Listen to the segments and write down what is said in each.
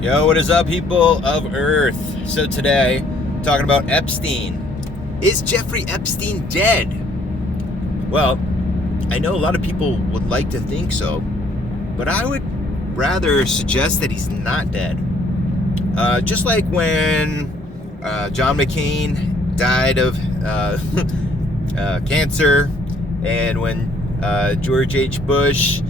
Yo, what is up, people of Earth? So today, talking about Epstein. Is Jeffrey Epstein dead? Well, I know a lot of people would like to think so, but I would rather suggest that he's not dead. Just like when John McCain died of cancer, and when George H. Bush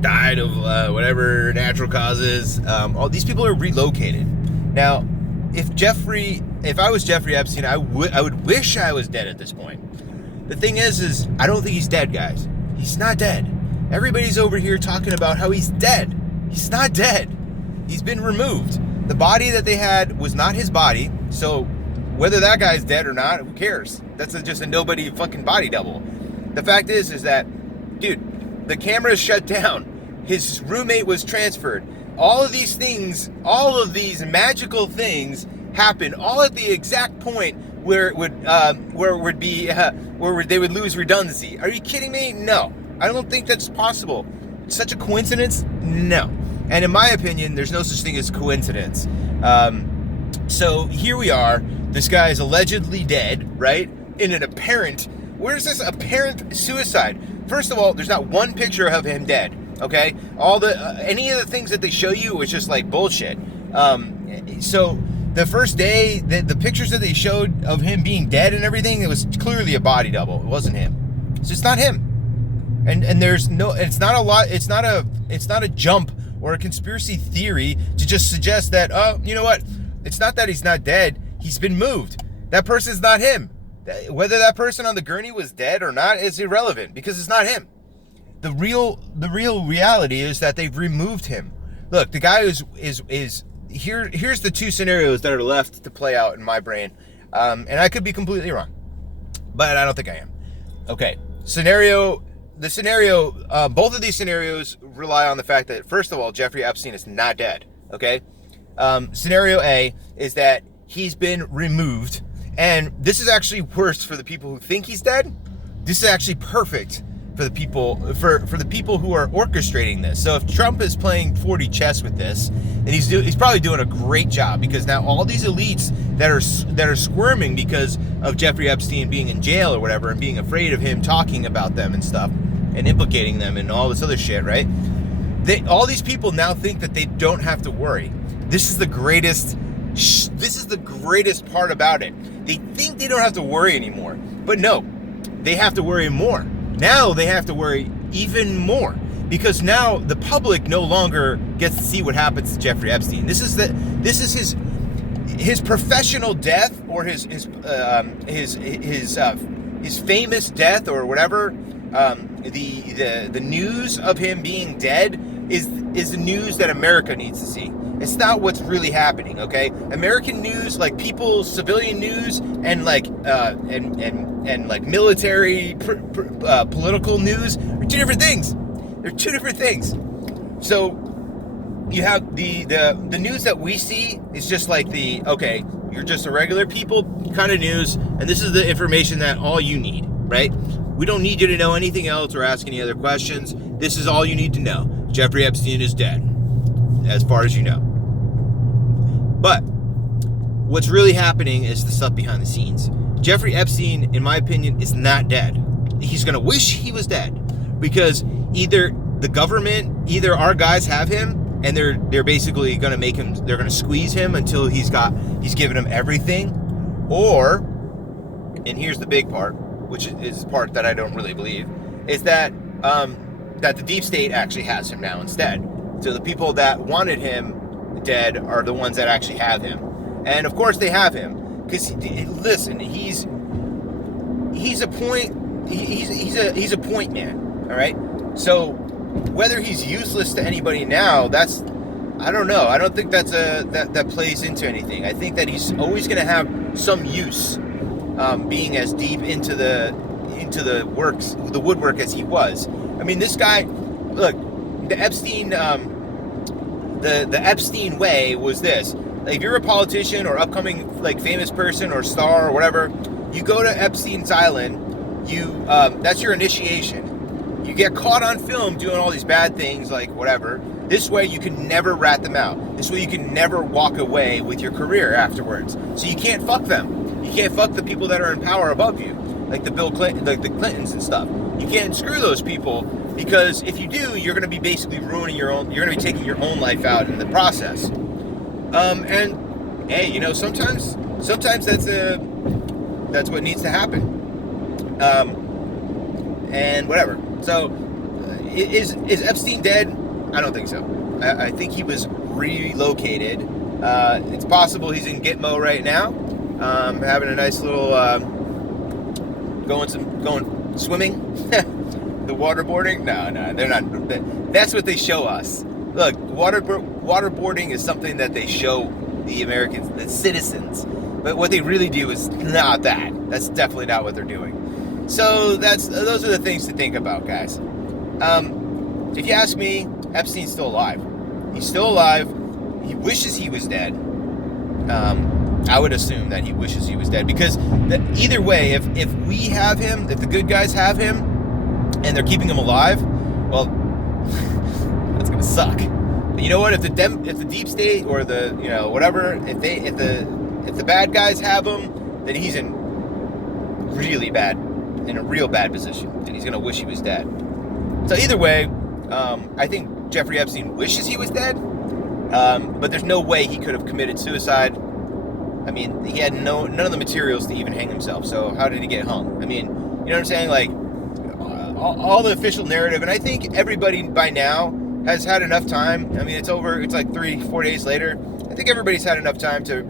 died of whatever natural causes. All these people are relocated. Now, if I was Jeffrey Epstein, I would wish I was dead at this point. The thing is I don't think he's dead, guys. He's not dead. Everybody's over here talking about how he's dead. He's not dead. He's been removed. The body that they had was not his body, so whether that guy's dead or not, who cares? That's just a nobody fucking body double. The fact is that, dude, the camera is shut down. His roommate was transferred. All of these things, all of these magical things happen all at the exact point where it would, where they would lose redundancy. Are you kidding me? No, I don't think that's possible. Such a coincidence? No. And in my opinion, there's no such thing as coincidence. So here we are. This guy is allegedly dead, right? In an apparent, where's this apparent suicide? First of all, there's not one picture of him dead. Okay, all the any of the things that they show you was just like bullshit. So the first day, the pictures that they showed of him being dead and everything, it was clearly a body double. It wasn't him. So it's not him. And there's no. It's not a lot. It's not a jump or a conspiracy theory to just suggest that, oh, you know what? It's not that he's not dead. He's been moved. That person's not him. Whether that person on the gurney was dead or not is irrelevant because it's not him. The real reality is that they've removed him. Look, the guy is here. Here's the two scenarios that are left to play out in my brain, and I could be completely wrong, but I don't think I am. Okay, both of these scenarios rely on the fact that, first of all, Jeffrey Epstein is not dead. Okay, scenario A is that he's been removed, and this is actually worse for the people who think he's dead. This is actually perfect for the people who are orchestrating this. So if Trump is playing 4D chess with this, then he's probably doing a great job, because now all these elites that are squirming because of Jeffrey Epstein being in jail or whatever, and being afraid of him talking about them and stuff and implicating them and all this other shit, right? All these people now think that they don't have to worry. This is the greatest part about it. They think they don't have to worry anymore, but no, they have to worry more. Now they have to worry even more, because now the public no longer gets to see what happens to Jeffrey Epstein. This is his professional death, or his famous death, or whatever. The news of him being dead is the news that America needs to see. It's not what's really happening, okay? American news, like people's civilian news, and like military political news, are two different things. They're two different things. So you have the news that we see is just like okay, you're just a regular people kind of news, and this is the information that all you need, right? We don't need you to know anything else or ask any other questions. This is all you need to know. Jeffrey Epstein is dead, as far as you know. But what's really happening is the stuff behind the scenes. Jeffrey Epstein, in my opinion, is not dead. He's going to wish he was dead, because either the government, either our guys have him, and they're basically going to make him, they're going to squeeze him until he's given him everything, or, and here's the big part, which is the part that I don't really believe, is that the deep state actually has him now instead. So the people that wanted him dead are the ones that actually have him, and of course they have him, because listen, he's a point man, all right? So whether he's useless to anybody now, I don't know. I don't think that plays into anything. I think that he's always going to have some use, being as deep into the woodwork as he was. I mean, this guy, look, the Epstein the Epstein way was this. Like, if you're a politician or upcoming, like, famous person or star or whatever, you go to Epstein's Island, that's your initiation. You get caught on film doing all these bad things, like whatever, This way you can never rat them out. This way you can never walk away with your career afterwards. So you can't fuck them. You can't fuck the people that are in power above you, like the the Clintons and stuff. You can't screw those people, because if you do, you're going to be basically ruining your own. You're going to be taking your own life out in the process. And hey, you know, sometimes that's what needs to happen. And whatever. So, is Epstein dead? I don't think so. I think he was relocated. It's possible he's in Gitmo right now, having a nice little going swimming. The waterboarding? No, they're not. That's what they show us. Look, waterboarding is something that they show the Americans, the citizens. But what they really do is not that. That's definitely not what they're doing. So those are the things to think about, guys. If you ask me, Epstein's still alive. He's still alive. He wishes he was dead. I would assume that he wishes he was dead, because either way, if we have him, if the good guys have him, and they're keeping him alive, well, that's gonna suck. But you know what? If the deep state or the whatever, if the bad guys have him, then he's in a real bad position, and he's gonna wish he was dead. So either way, I think Jeffrey Epstein wishes he was dead, but there's no way he could have committed suicide. I mean, he had none of the materials to even hang himself. So how did he get hung? I mean, you know what I'm saying? Like all the official narrative, and I think everybody by now has had enough time. I mean, it's over. It's like 3-4 days later. I think everybody's had enough time to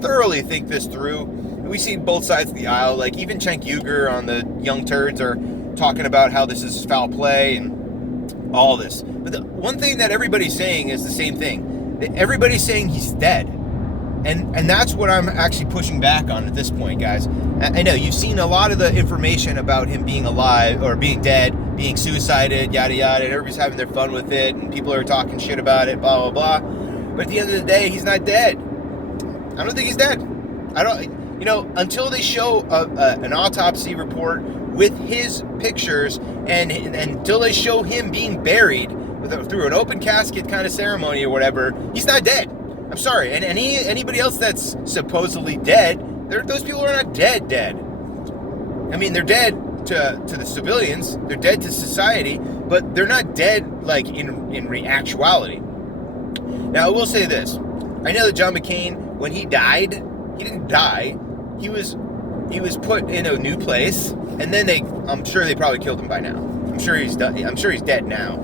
thoroughly think this through. We've seen both sides of the aisle. Like even Cenk Uygur on the Young Turds are talking about how this is foul play and all this. But the one thing that everybody's saying is the same thing. Everybody's saying he's dead. And that's what I'm actually pushing back on at this point, guys. I know you've seen a lot of the information about him being alive or being dead, being suicided, yada yada, and everybody's having their fun with it, and people are talking shit about it, blah blah blah. But at the end of the day, he's not dead. I don't think he's dead. Until they show an autopsy report with his pictures, and until they show him being buried through an open casket kind of ceremony or whatever, he's not dead. I'm sorry. And anybody else that's supposedly dead, those people are not dead. I mean, they're dead to the civilians. They're dead to society, but they're not dead like in actuality. Now, I will say this. I know that John McCain, when he died, he didn't die. He was put in a new place, and then I'm sure they probably killed him by now. I'm sure he's dead now.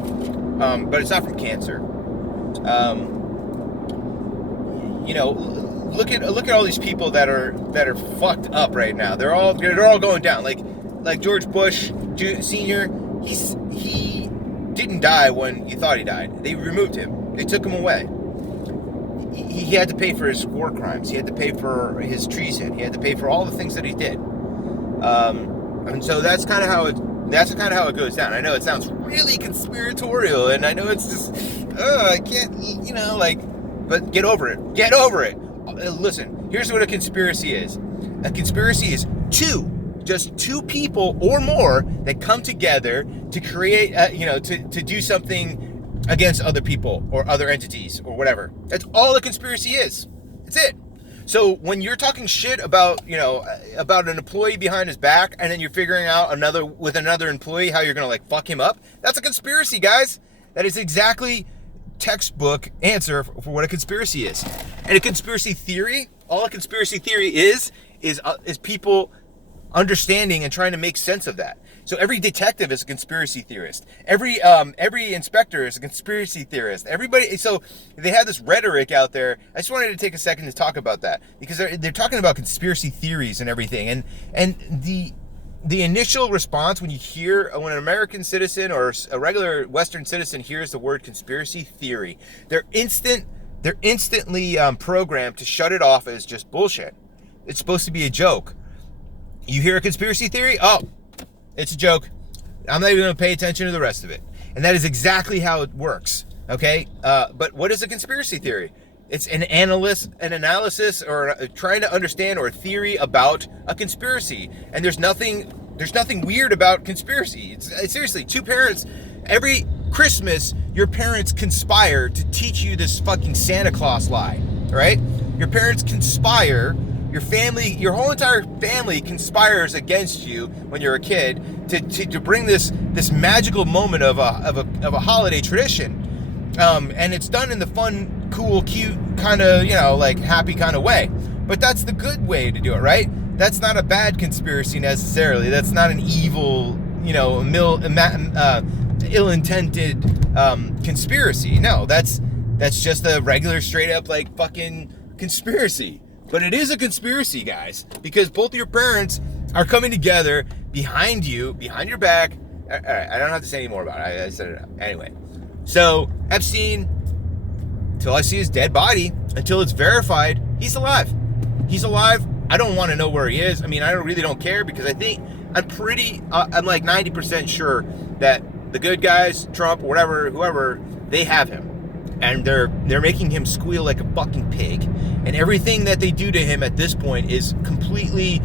But it's not from cancer. Look at all these people that are fucked up right now. They're all going down. Like George Bush Sr. He didn't die when you thought he died. They removed him. They took him away. He had to pay for his war crimes. He had to pay for his treason. He had to pay for all the things that he did. And so that's kind of how it goes down. I know it sounds really conspiratorial, and I know it's just I can't but get over it. Get over it. Listen, here's what a conspiracy is. A conspiracy is just two people or more that come together to create, to do something against other people or other entities or whatever. That's all a conspiracy is. That's it. So when you're talking shit about an employee behind his back, and then you're figuring out with another employee how you're going to fuck him up, that's a conspiracy, guys. That is exactly textbook answer for what a conspiracy is. And a conspiracy theory, all a conspiracy theory is people understanding and trying to make sense of that. So every detective is a conspiracy theorist. Every inspector is a conspiracy theorist. Everybody. So they have this rhetoric out there. I just wanted to take a second to talk about that, because they're talking about conspiracy theories and everything. And the initial response when an American citizen or a regular Western citizen hears the word conspiracy theory, they're instantly programmed to shut it off as just bullshit. It's supposed to be a joke. You hear a conspiracy theory? Oh, it's a joke. I'm not even going to pay attention to the rest of it. And that is exactly how it works. Okay? But what is a conspiracy theory? It's an analysis or trying to understand or a theory about a conspiracy. And there's nothing weird about conspiracy. It's seriously, two parents every Christmas your parents conspire to teach you this fucking Santa Claus lie, right? Your parents conspire, your family, your whole entire family conspires against you when you're a kid to bring this magical moment of a holiday tradition. And it's done in the fun, cool, cute, kind of, like happy kind of way. But that's the good way to do it, right? That's not a bad conspiracy necessarily. That's not an evil, ill-intended conspiracy. No, that's just a regular, straight up, like, fucking conspiracy. But it is a conspiracy, guys, because both of your parents are coming together behind you, behind your back. All right, I don't have to say any more about it. I said it up. Anyway, so Epstein, until I see his dead body, until it's verified, he's alive. He's alive. I don't want to know where he is. I mean, I really don't care, because I'm like 90% sure that the good guys, Trump, whatever, whoever, they have him. And they're making him squeal like a fucking pig. And everything that they do to him at this point is completely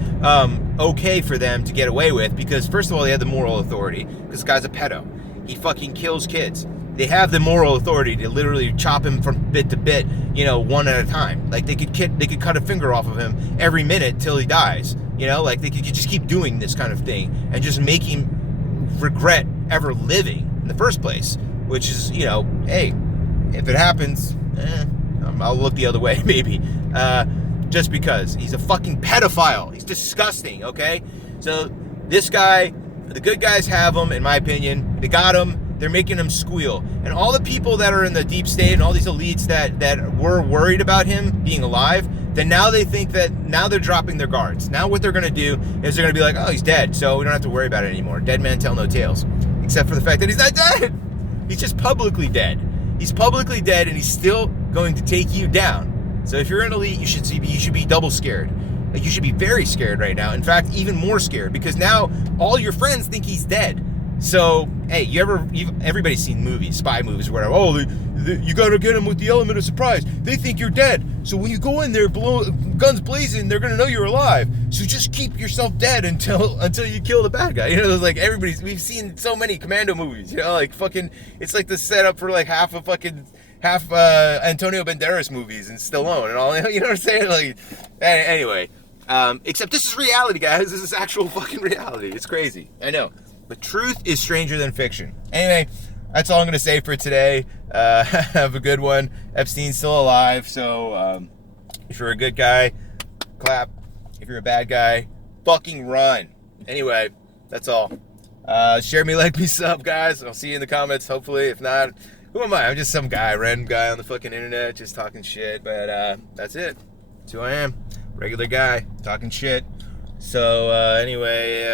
okay for them to get away with, because first of all, they have the moral authority, because this guy's a pedo. He fucking kills kids. They have the moral authority to literally chop him from bit to bit, one at a time. Like they could cut a finger off of him every minute till he dies. Like they could just keep doing this kind of thing and just make him regret ever living in the first place. Which is, hey, if it happens, I'll look the other way maybe. Just because he's a fucking pedophile. He's disgusting. Okay, so this guy, the good guys have him, in my opinion. They got him. They're making him squeal. And all the people that are in the deep state and all these elites that were worried about him being alive, then now they think that now they're dropping their guards. Now what they're going to do is they're going to be like, oh, he's dead, so we don't have to worry about it anymore. Dead man tell no tales. Except for the fact that he's not dead. He's just publicly dead. He's publicly dead, and he's still going to take you down. So if you're an elite, you should be double scared. Like, you should be very scared right now. In fact, even more scared, because now all your friends think he's dead. So, hey, everybody's seen movies, spy movies, or whatever. Oh, you gotta get them with the element of surprise. They think you're dead. So when you go in there, guns blazing, they're gonna know you're alive. So just keep yourself dead until you kill the bad guy. Like we've seen so many commando movies. Like fucking, it's like the setup for like half Antonio Banderas movies and Stallone and all. You know what I'm saying? Like, anyway, except this is reality, guys. This is actual fucking reality. It's crazy. I know. But truth is stranger than fiction. Anyway, that's all I'm going to say for today. Have a good one. Epstein's still alive, so if you're a good guy, clap. If you're a bad guy, fucking run. Anyway, that's all. Share me, like me, sub, guys. I'll see you in the comments, hopefully. If not, who am I? I'm just some guy, random guy on the fucking internet, just talking shit. But that's it. That's who I am. Regular guy, talking shit. So anyway,